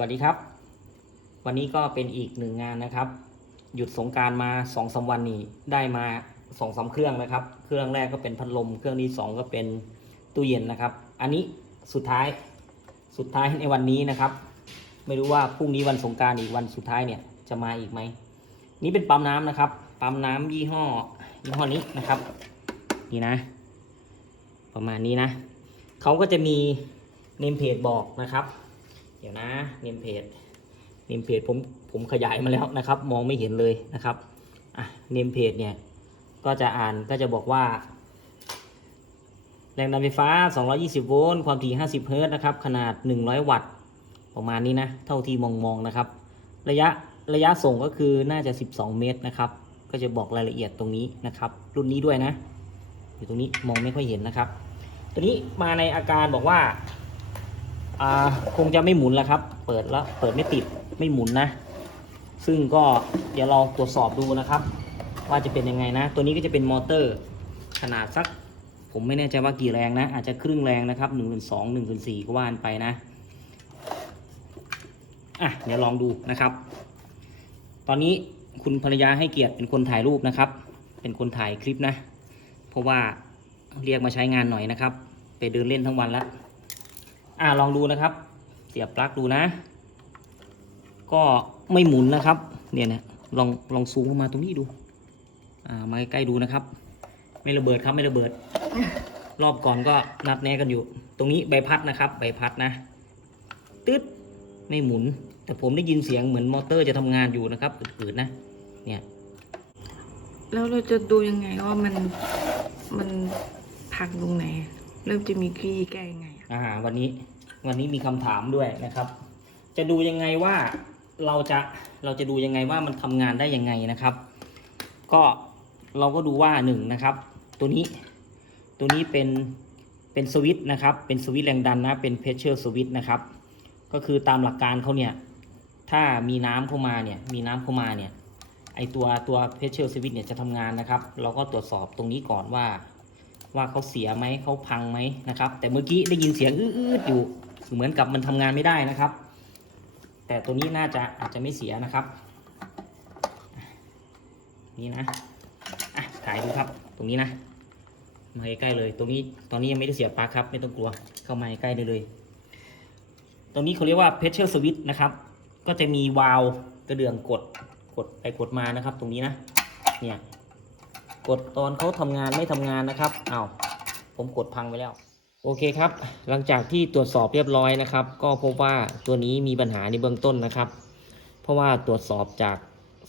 สวัสดีครับ วันนี้ก็เป็นอีกหนึ่งงานนะครับ หยุดสงการมาสองสาวันนี้ได้มาสองสาเครื่องนะครับ เครื่องแรกก็เป็นพัดลม เครื่องที่สองก็เป็นตู้เย็นนะครับ อันนี้สุดท้ายสุดท้ายในวันนี้นะครับ ไม่รู้ว่าพรุ่งนี้วันสงการอีกวันสุดท้ายเนี่ยจะมาอีกไหมนี่เป็นปั๊มน้ำนะครับ ปั๊มน้ำยี่ห้อยี่ห้อนี้นะครับนี่นะ ประมาณนี้นะเขาก็จะมีเนมเพจบอกนะครับ เดี๋ยวนะเนมเพจเนมเพจผมผมขยายมาแล้วนะครับ มองไม่เห็นเลยนะครับอะเนมเพจเนี่ยก็จะอ่านก็จะบอกว่า แรงดันไฟฟ้า 220 โวลต์ความถี่ 50 เฮิรตซ์นะครับ ขนาด 100 วัตต์ประมาณนี้นะเท่าที่มองมองๆนะครับ ระยะระยะส่งก็คือน่าจะ 12 เมตรนะครับก็จะบอกรายละเอียดตรงนี้นะครับ รุ่นนี้ด้วยนะ อยู่ตรงนี้มองไม่ค่อยเห็นนะครับ ตัวนี้มาในอาการบอกว่า อ่าคงจะไม่หมุนแล้วครับ เปิดแล้วเปิดไม่ติดไม่หมุนนะ ซึ่งก็เดี๋ยวลองตรวจสอบดูนะครับ ว่าจะเป็นยังไงนะ ตัวนี้ก็จะเป็นมอเตอร์ขนาดสัก ผมไม่แน่ใจว่ากี่แรงนะ อาจจะครึ่งแรงนะครับ1นึ่งสองหนึ่งสี่ก็ว่านไปนะอะเดี๋ยวลองดูนะครับ ตอนนี้คุณภรรยาให้เกียรติเป็นคนถ่ายรูปนะครับ เป็นคนถ่ายคลิปนะ เพราะว่าเรียกมาใช้งานหน่อยนะครับ ไปเดินเล่นทั้งวันแล้ว อ่าลองดูนะครับ เสียบปลั๊กดูนะ ก็ไม่หมุนนะครับ เนี่ยนะลองลองซูมเข้ามาตรงนี้ดู อ่ามาใกล้ๆดูนะครับ ไม่ระเบิดครับไม่ระเบิด รอบก่อนก็นัดแนะกันอยู่ ตรงนี้ใบพัดนะครับใบพัดนะตึ๊ดไม่หมุน แต่ผมได้ยินเสียงเหมือนมอเตอร์จะทำงานอยู่นะครับอืดๆนะ เนี่ยแล้วเราจะดูยังไงว่ามันมันพังตรงไหน เริ่มจะมีคลีแก้ยังไงอะอ่าวันนี้วันนี้มีคำถามด้วยนะครับ จะดูยังไงว่าเราจะเราจะดูยังไงว่ามันทำงานได้ยังไงนะครับ ก็เราก็ดูว่าหนึ่งนะครับ ตัวนี้ตัวนี้เป็นเป็นสวิตช์นะครับ เป็นสวิตช์แรงดันนะเป็นเพชเชอร์สวิตช์นะครับ ก็คือตามหลักการเขาเนี่ยถ้ามีน้ำเข้ามาเนี่ยมีน้ำเข้ามาเนี่ยไอตัวตัวเพชเชอร์สวิตช์เนี่ยจะทำงานนะครับ เราก็ตรวจสอบตรงนี้ก่อนว่า ว่าเขาเสียไหมเขาพังไหมนะครับ แต่เมื่อกี้ได้ยินเสียงอื้อๆอยู่เหมือนกับมันทำงานไม่ได้นะครับ แต่ตัวนี้น่าจะอาจจะไม่เสียนะครับ นี่นะอะถ่ายดูครับ ตรงนี้นะมาใกล้ๆเลย ตรงนี้ตอนนี้ยังไม่ได้เสียปลั๊กครับ ไม่ต้องกลัวเข้ามาใกล้ได้เลยตรงนี้เขาเรียกว่า pressure switch นะครับ ก็จะมีวาล์วกระเดื่องกดกดไปกดมานะครับ ตรงนี้นะเนี่ย กดตอนเขาทำงานไม่ทำงานนะครับอา้าวผมกดพังไปแล้ว โอเคครับ หลังจากที่ตรวจสอบเรียบร้อยนะครับ ก็พบว่าตัวนี้มีปัญหาในเบื้องต้นนะครับ เพราะว่าตรวจสอบจาก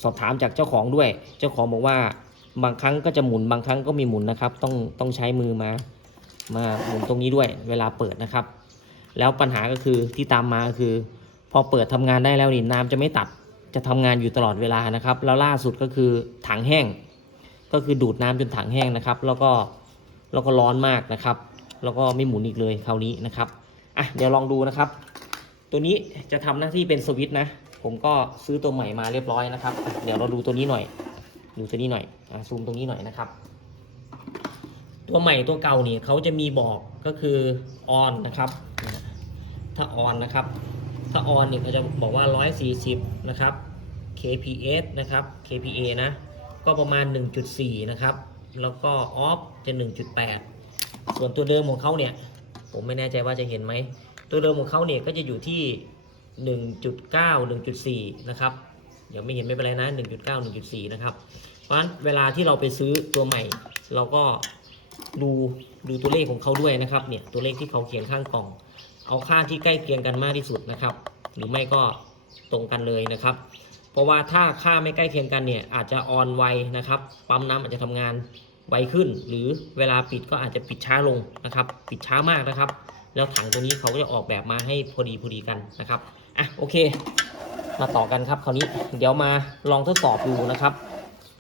สอบถามจากเจ้าของด้วย เจ้าของบอกว่าบางครั้งก็จะหมุนบางครั้งก็มีหมุนนะครับ ต้องต้องใช้มือมา มาหมุนตรงนี้ด้วย เวลาเปิดนะครับ แล้วปัญหาก็คือที่ตามมาคือ พอเปิดทำงานได้แล้วนี่น้ำจะไม่ตัดจะทำงานอยู่ตลอดเวลานะครับ แล้วล่าสุดก็คือถังแห้ง ก็คือดูดน้ำจนถังแห้งนะครับ แล้วก็แล้วก็ร้อนมากนะครับ แล้วก็ไม่หมุนอีกเลยคราวนี้นะครับอะเดี๋ยวลองดูนะครับ ตัวนี้จะทำหน้าที่เป็นสวิตช์นะ ผมก็ซื้อตัวใหม่มาเรียบร้อยนะครับ เดี๋ยวเราดูตัวนี้หน่อย ดูตัวนี้หน่อยอะซูมตรงนี้หน่อยนะครับ ตัวใหม่ตัวเก่านี่เขาจะมีบอกก็คือออนนะครับถ้าออนนะครับ ถ้าออนเนี่ยเขาจะบอกว่า 140 นะครับ kps นะครับ kpa นะ ก็ประมาณ 1.4 นะครับ แล้วก็ออฟจะ 1.8 ส่วนตัวเดิมของเขาเนี่ย ผมไม่แน่ใจว่าจะเห็นไหม ตัวเดิมของเขาเนี่ยก็จะอยู่ที่ 1.9 1.4 นะครับ เดี๋ยวไม่เห็นไม่เป็นไรนะ 1.9 1.4 นะครับ เพราะฉะนั้นเวลาที่เราไปซื้อตัวใหม่ เราก็ดูดูตัวเลขของเขาด้วยนะครับ เนี่ยตัวเลขที่เขาเขียนข้างกล่อง เอาค่าที่ใกล้เคียงกันมากที่สุดนะครับ หรือไม่ก็ตรงกันเลยนะครับ เพราะว่าถ้าค่าไม่ใกล้เคียงกันเนี่ยอาจจะออนไวนะครับ ปั๊มน้ำอาจจะทำงานไวขึ้น หรือเวลาปิดก็อาจจะปิดช้าลงนะครับ ปิดช้ามากนะครับ แล้วถังตัวนี้เขาก็จะออกแบบมาให้พอดีพอดีกันนะครับอะโอเค มาต่อกันครับคราวนี้เดี๋ยวมาลองทดสอบดูนะครับ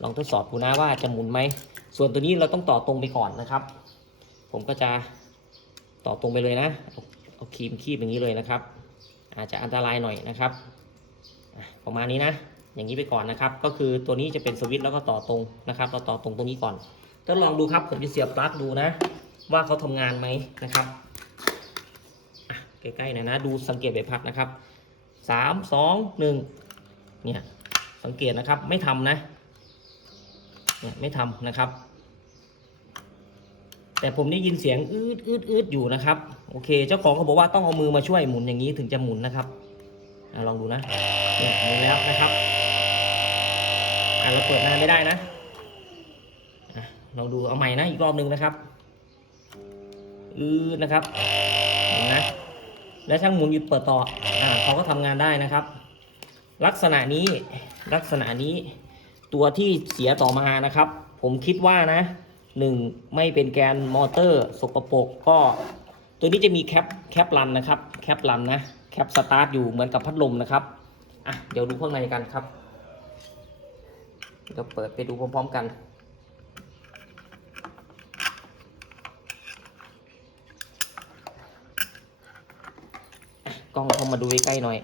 ลองทดสอบดูนะว่าจะหมุนไหมส่วนตัวนี้เราต้องต่อตรงไปก่อนนะครับ ผมก็จะต่อตรงไปเลยนะเอาครีมคีบอย่างนี้เลยนะครับ อาจจะอันตรายหน่อยนะครับ ประมาณนี้นะ อย่างนี้ไปก่อนนะครับ ก็คือตัวนี้จะเป็นสวิตช์แล้วก็ต่อตรงนะครับ เราต่อตรงตรงนี้ก่อนก็ลองดูครับ ผมจะเสียบปลั๊กดูนะ ว่าเขาทำงานไหมนะครับใกล้ๆหน่อยนะ ดูสังเกตใบพัดนะครับสามสองหนึ่งเนี่ยสังเกตนะครับไม่ทำนะเนี่ยไม่ทำนะครับ แต่ผมได้ยินเสียงอืดอืดอืดอยู่นะครับ โอเค เจ้าของเขาบอกว่าต้องเอามือมาช่วยหมุนอย่างนี้ถึงจะหมุนนะครับ ลองดูนะเนี่ยหมุนแล้วนะครับอะเราเปิดนานไม่ได้นะอะลองดูเอาใหม่นะอีกรอบหนึ่งนะครับอืดนะครับเห็นนะแล้วช่างหมุนหยุดเปิดต่ออ่าเขาก็ทำงานได้นะครับ ลักษณะนี้ลักษณะนี้ตัวที่เสียต่อมานะครับ ผมคิดว่านะหนึ่งไม่เป็นแกนมอเตอร์สกปรกก็ ตัวนี้จะมีแคปแคปลันนะครับแคปลันนะ แคปสตาร์ทอยู่เหมือนกับพัดลมนะครับอะเดี๋ยวดูข้างในกันครับเดี๋ยวเปิดไปดูพร้อมๆกัน กล้องเข้ามาดูใกล้ๆหน่อย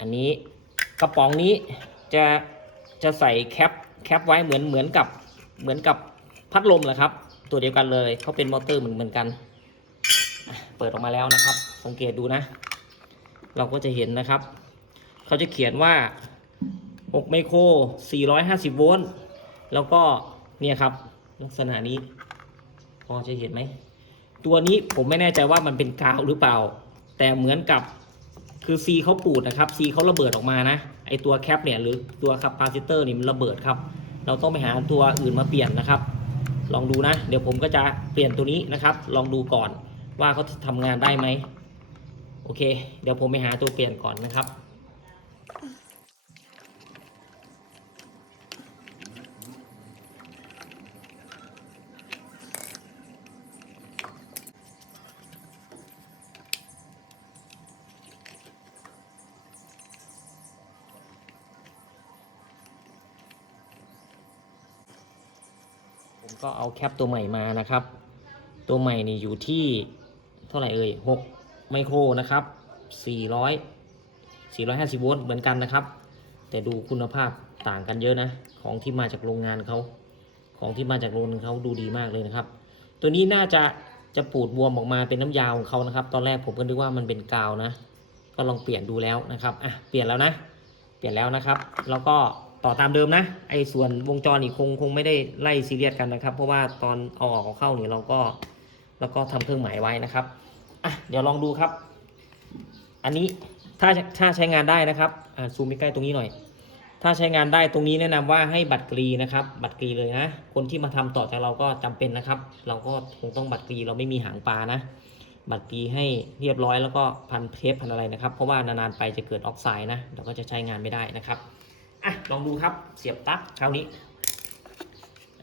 อันนี้กระป๋องนี้จะจะใส่แคปแคปไว้เหมือนเหมือนกับเหมือนกับพัดลมแหละครับ ตัวเดียวกันเลยเขาเป็นมอเตอร์เหมือนเหมือนกัน เปิดออกมาแล้วนะครับ สังเกตดูนะ เราก็จะเห็นนะครับ เขาจะเขียนว่า 6 ไมโคร 450 โวลต์ แล้วก็เนี่ยครับ ลักษณะนี้พอจะเห็นไหม ตัวนี้ผมไม่แน่ใจว่ามันเป็นกาวหรือเปล่า แต่เหมือนกับคือซีเขาปูดนะครับซีเขาระเบิดออกมานะไอตัวแคปเนี่ยหรือตัวคาปาซิเตอร์นี่มันระเบิดครับ เราต้องไปหาตัวอื่นมาเปลี่ยนนะครับ ลองดูนะ เดี๋ยวผมก็จะเปลี่ยนตัวนี้นะครับ ลองดูก่อนว่าเขาทำงานได้ไหม โอเค เดี๋ยวผมไปหาตัวเปลี่ยนก่อนนะครับ ผมก็เอาแคปตัวใหม่มานะครับ ตัวใหม่นี่อยู่ที่เท่าไหร่เอ่ย6 ไมโครนะครับ 400 450 โวลต์เหมือนกันนะครับ แต่ดูคุณภาพต่างกันเยอะนะ ของที่มาจากโรงงานเขาของที่มาจากโรงงานเขาดูดีมากเลยนะครับ ตัวนี้น่าจะจะปูดบวมออกมาเป็นน้ำยาของเขานะครับ ตอนแรกผมก็นึกว่ามันเป็นกาวนะ ก็ลองเปลี่ยนดูแล้วนะครับอะเปลี่ยนแล้วนะ เปลี่ยนแล้วนะครับ แล้วก็ต่อตามเดิมนะ ไอ้ส่วนวงจรนี่คงคงไม่ได้ไล่ซีเรียสกันนะครับ เพราะว่าตอนเอาออกเอาเข้านี่เราก็ แล้วก็ทำเครื่องหมายไว้นะครับ อะเดี๋ยวลองดูครับ อันนี้ถ้าถ้าใช้งานได้นะครับอ่าซูมใกล้ตรงนี้หน่อย ถ้าใช้งานได้ตรงนี้แนะนำว่าให้บัตรกรีนะครับ บัตรกรีเลยนะ คนที่มาทำต่อจากเราก็จำเป็นนะครับ เราก็คงต้องบัตรกรีเราไม่มีหางปลานะ บัตรกรีให้เรียบร้อยแล้วก็พันเทปพันอะไรนะครับ เพราะว่านานๆไปจะเกิดออกไซด์นะเราก็จะใช้งานไม่ได้นะครับอะลองดูครับเสียบปลั๊กคราวนี้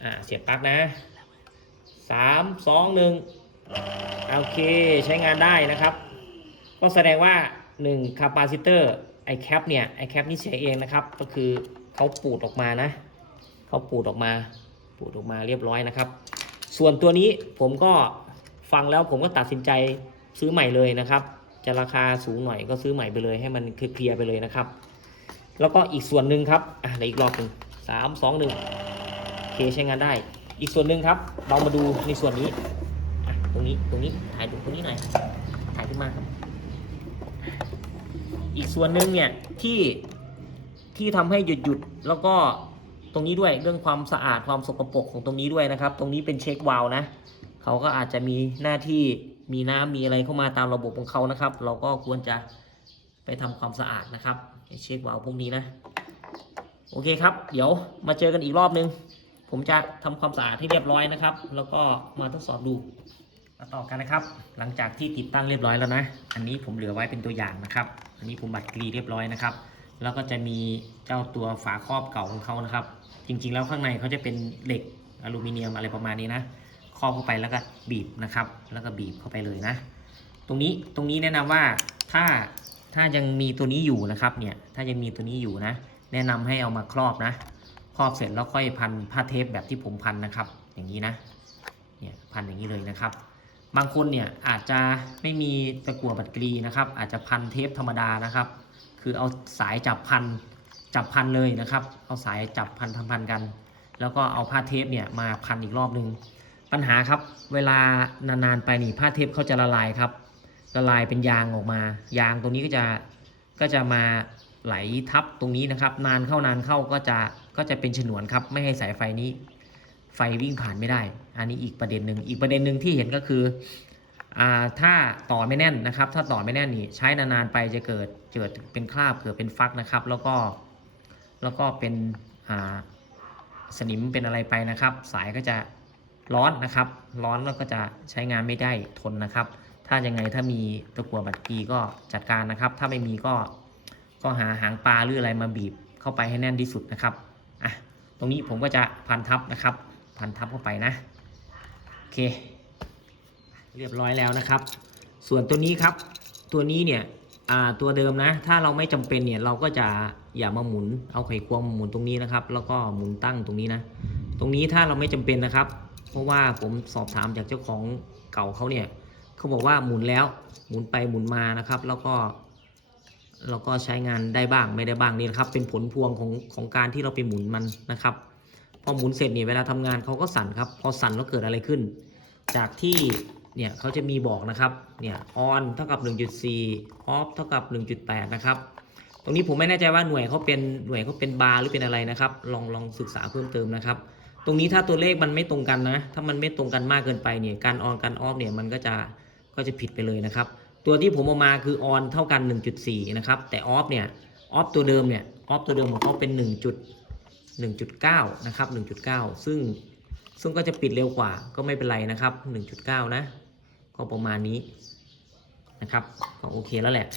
อ่าเสียบปลั๊กนะสามสองหนึ่ง โอเคใช้งานได้นะครับ ก็แสดงว่า1คาปาซิเตอร์ไอแคปเนี่ยไอแคปนี่เสียเองนะครับ ก็คือเขาปูดออกมานะเขาปูดออกมา ปูดออกมาเรียบร้อยนะครับ ส่วนตัวนี้ผมก็ฟังแล้วผมก็ตัดสินใจซื้อใหม่เลยนะครับ จะราคาสูงหน่อยก็ซื้อใหม่ไปเลยให้มันเคลียร์ไปเลยนะครับ แล้วก็อีกส่วนหนึ่งครับอะเดี๋ยวอีกรอบหนึ่งสามสองหนึ่งโอเคใช้งานได้ อีกส่วนหนึ่งครับ เรามาดูในส่วนนี้ ตรงนี้ตรงนี้ถ่ายดูตรงนี้หน่อยถ่ายขึ้นมาครับ อีกส่วนหนึ่งเนี่ยที่ที่ทำให้หยุดหยุดแล้วก็ตรงนี้ด้วยเรื่องความสะอาดความสกปรกของตรงนี้ด้วยนะครับ ตรงนี้เป็นเช็ควาล์วนะเขาก็อาจจะมีหน้าที่มีน้ำมีอะไรเข้ามาตามระบบของเขานะครับ เราก็ควรจะไปทำความสะอาดนะครับเช็ควาล์วพวกนี้นะ โอเคครับ เดี๋ยวมาเจอกันอีกรอบนึง ผมจะทำความสะอาดให้เรียบร้อยนะครับ แล้วก็มาทดสอบดู มาต่อกันนะครับ หลังจากที่ติดตั้งเรียบร้อยแล้วนะ อันนี้ผมเหลือไว้เป็นตัวอย่างนะครับ อันนี้ผมบัดกรีเรียบร้อยนะครับ แล้วก็จะมีเจ้าตัวฝาครอบเก่าของเขานะครับ จริงๆแล้วข้างในเขาจะเป็นเหล็กอลูมิเนียมอะไรประมาณนี้นะ ครอบเข้าไปแล้วก็บีบนะครับ แล้วก็บีบเข้าไปเลยนะ ตรงนี้ตรงนี้แนะนำว่าถ้าถ้ายังมีตัวนี้อยู่นะครับเนี่ย ถ้ายังมีตัวนี้อยู่นะ แนะนำให้เอามาครอบนะ ครอบเสร็จแล้วค่อยพันผ้าเทปแบบที่ผมพันนะครับ อย่างนี้นะ เนี่ยพันอย่างนี้เลยนะครับ บางคนเนี่ยอาจจะไม่มีตะกั่วบัตรกรีนะครับ อาจจะพันเทปธรรมดานะครับ คือเอาสายจับพันจับพันเลยนะครับ เอาสายจับพันทำพันกัน แล้วก็เอาผ้าเทปเนี่ยมาพันอีกรอบนึง ปัญหาครับเวลานานๆไปนี่ผ้าเทปเขาจะละลายครับ ละลายเป็นยางออกมา ยางตัวนี้ก็จะก็จะมาไหลทับตรงนี้นะครับ นานเข้านานเข้าก็จะก็จะเป็นฉนวนครับ ไม่ให้สายไฟนี้ ไฟวิ่งผ่านไม่ได้ อันนี้อีกประเด็นหนึ่งอีกประเด็นหนึ่งที่เห็นก็คืออ่าถ้าต่อไม่แน่นนะครับ ถ้าต่อไม่แน่นนี่ใช้นานๆไปจะเกิดเกิดเป็นคราบเกิดเป็นฟักนะครับ แล้วก็แล้วก็เป็นอ่าสนิมเป็นอะไรไปนะครับ สายก็จะร้อนนะครับ ร้อนแล้วก็จะใช้งานไม่ได้ทนนะครับ ถ้ายังไงถ้ามีตะกั่วบัตรกีก็จัดการนะครับ ถ้าไม่มีก็ก็หาหางปลาหรืออะไรมาบีบเข้าไปให้แน่นที่สุดนะครับอะตรงนี้ผมก็จะพันทับนะครับ พันทับเข้าไปนะโอเค เรียบร้อยแล้วนะครับ ส่วนตัวนี้ครับ ตัวนี้เนี่ยตัวเดิมนะ ถ้าเราไม่จำเป็นเนี่ยเราก็จะอย่ามาหมุนเอาไขควงหมุนตรงนี้นะครับ แล้วก็หมุนตั้งตรงนี้นะ ตรงนี้ถ้าเราไม่จำเป็นนะครับ เพราะว่าผมสอบถามจากเจ้าของเก่าเขาเนี่ยเขาบอกว่าหมุนแล้วหมุนไปหมุนมานะครับ แล้วก็เราก็ใช้งานได้บ้างไม่ได้บ้างนี่นะครับ เป็นผลพวงของของการที่เราไปหมุนมันนะครับ พอหมุนเสร็จเนี่ยเวลาทำงานเขาก็สั่นครับ พอสั่นแล้วเกิดอะไรขึ้น จากที่เนี่ยเขาจะมีบอกนะครับ เนี่ย on เท่ากับ 1.4 off เท่ากับ 1.8 นะครับ ตรงนี้ผมไม่แน่ใจว่าหน่วยเขาเป็นหน่วยเขาเป็นบาร์หรือเป็นอะไรนะครับ ลองลองศึกษาเพิ่มเติมนะครับ ตรงนี้ถ้าตัวเลขมันไม่ตรงกันนะ ถ้ามันไม่ตรงกันมากเกินไปเนี่ยการ on การ off เนี่ยมันก็จะก็จะผิดไปเลยนะครับ ตัวที่ผมเอามาคือ on เท่ากัน 1.4 นะครับ แต่ off เนี่ย off ตัวเดิมเนี่ย off ตัวเดิมของเขาเป็น 1. 1.9 นะครับ 1.9 ซึ่งซึ่งก็จะปิดเร็วกว่าก็ไม่เป็นไรนะครับ 1.9 นะ ก็ประมาณนี้นะครับ ก็โอเคแล้วแหละ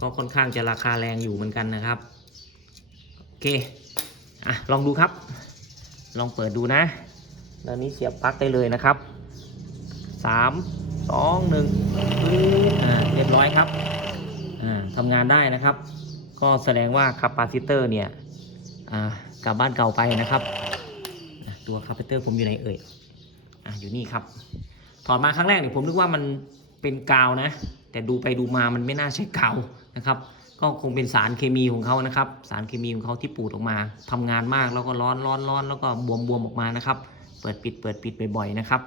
ก็ค่อนข้างจะราคาแรงอยู่เหมือนกันนะครับ โอเค อะ ลองดูครับ ลองเปิดดูนะด้านนี้เสียบปลั๊กได้เลยนะครับ 3 2 1อ่าเรียบร้อยครับ อ่าทำงานได้นะครับ ก็แสดงว่าคาปาซิเตอร์เนี่ย กลับบ้านเก่าไปนะครับ ตัวคาปาเตอร์ผมอยู่ไหนเอ่ยออยู่นี่ครับ ถอดมาครั้งแรกเนี่ยผมนึกว่ามันเป็นกาวนะ แต่ดูไปดูมามันไม่น่าใช่กาวนะครับ ก็คงเป็นสารเคมีของเขานะครับ สารเคมีของเขาที่ปูดออกมาทำงานมากแล้วก็ร้อนร้อนร้อนแล้วก็บวมบวมออกมานะครับ เปิดปิดเปิดปิดบ่อยๆนะครับ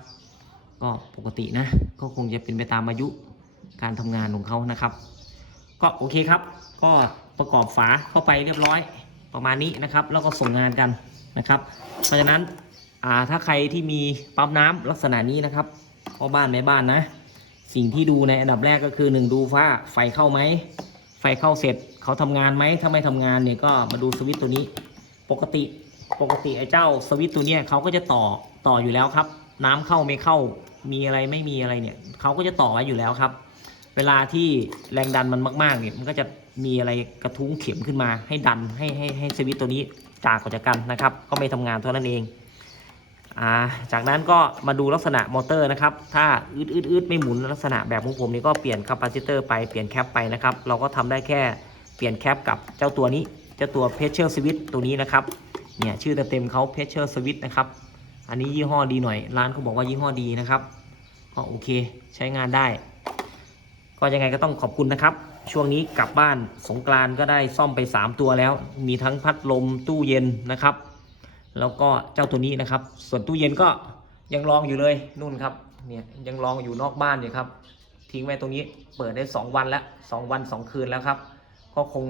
ก็ปกตินะ ก็คงจะเป็นไปตามอายุการทำงานของเขานะครับ ก็โอเคครับ ก็ประกอบฝาเข้าไปเรียบร้อย ประมาณนี้นะครับ แล้วก็ส่งงานกันนะครับ เพราะฉะนั้นถ้าใครที่มีปั๊มน้ำลักษณะนี้นะครับพ่อบ้านแม่บ้านนะ สิ่งที่ดูในอันดับแรกก็คือหนึ่งดูว่าไฟเข้าไหมไฟเข้าเสร็จเขาทำงานไหมถ้าไม่ทำงานเนี่ยก็มาดูสวิตตัวนี้ ปกติปกติไอ้เจ้าสวิตตัวเนี้ยเขาก็จะต่อต่ออยู่แล้วครับ น้ำเข้าไม่เข้ามีอะไรไม่มีอะไรเนี่ยเขาก็จะต่อไว้อยู่แล้วครับ เวลาที่แรงดันมันมากๆเนี่ยมันก็จะ มีอะไรกระทุ้งเข็มขึ้นมาให้ดันให้ให้ให้สวิตตัวนี้จากออกจากกันนะครับ ก็ไม่ทำงานเท่านั้นเองอ่าจากนั้นก็มาดูลักษณะมอเตอร์นะครับ ถ้าอืดอืดอืดไม่หมุนลักษณะแบบของผมนี่ก็เปลี่ยนคาปาซิเตอร์ไปเปลี่ยนแคปไปนะครับ เราก็ทำได้แค่เปลี่ยนแคปกับเจ้าตัวนี้ เจ้าตัวเพชเชอร์สวิตตัวนี้นะครับ เนี่ยชื่อเต็มเขาเพชเชอร์สวิตนะครับ อันนี้ยี่ห้อดีหน่อย ร้านเขาบอกว่ายี่ห้อดีนะครับ ก็โอเคใช้งานได้ ก็ยังไงก็ต้องขอบคุณนะครับ ช่วงนี้กลับบ้านสงกรานก็ได้ซ่อมไป 3 ตัวแล้ว มีทั้งพัดลมตู้เย็นนะครับ แล้วก็เจ้าตัวนี้นะครับ ส่วนตู้เย็นก็ยังรองอยู่เลยนู่นครับเนี่ยยังรองอยู่นอกบ้านอยู่ครับทิ้งไว้ตรงนี้เปิดได้ 2 วันแล้ว 2 วัน 2 คืนแล้วครับ ก็คง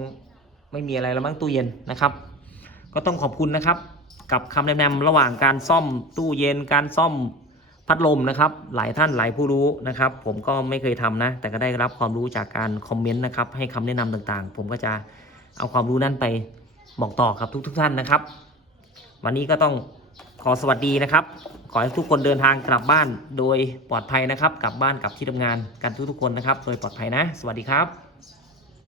ไม่มีอะไรแล้วมั้งตู้เย็นนะครับ ก็ต้องขอบคุณนะครับ กับคำแนะนำระหว่างการซ่อมตู้เย็นการซ่อม พัดลมนะครับ หลายท่านหลายผู้รู้นะครับ ผมก็ไม่เคยทำนะ แต่ก็ได้รับความรู้จากการคอมเมนต์นะครับ ให้คำแนะนำต่างๆ ผมก็จะเอาความรู้นั้นไปบอกต่อครับทุก ๆ ท่านนะครับ วันนี้ก็ต้องขอสวัสดีนะครับ ขอให้ทุกคนเดินทางกลับบ้านโดยปลอดภัยนะครับ กลับบ้านกลับที่ทำงานกันทุกๆคนนะครับ โดยปลอดภัยนะ สวัสดีครับ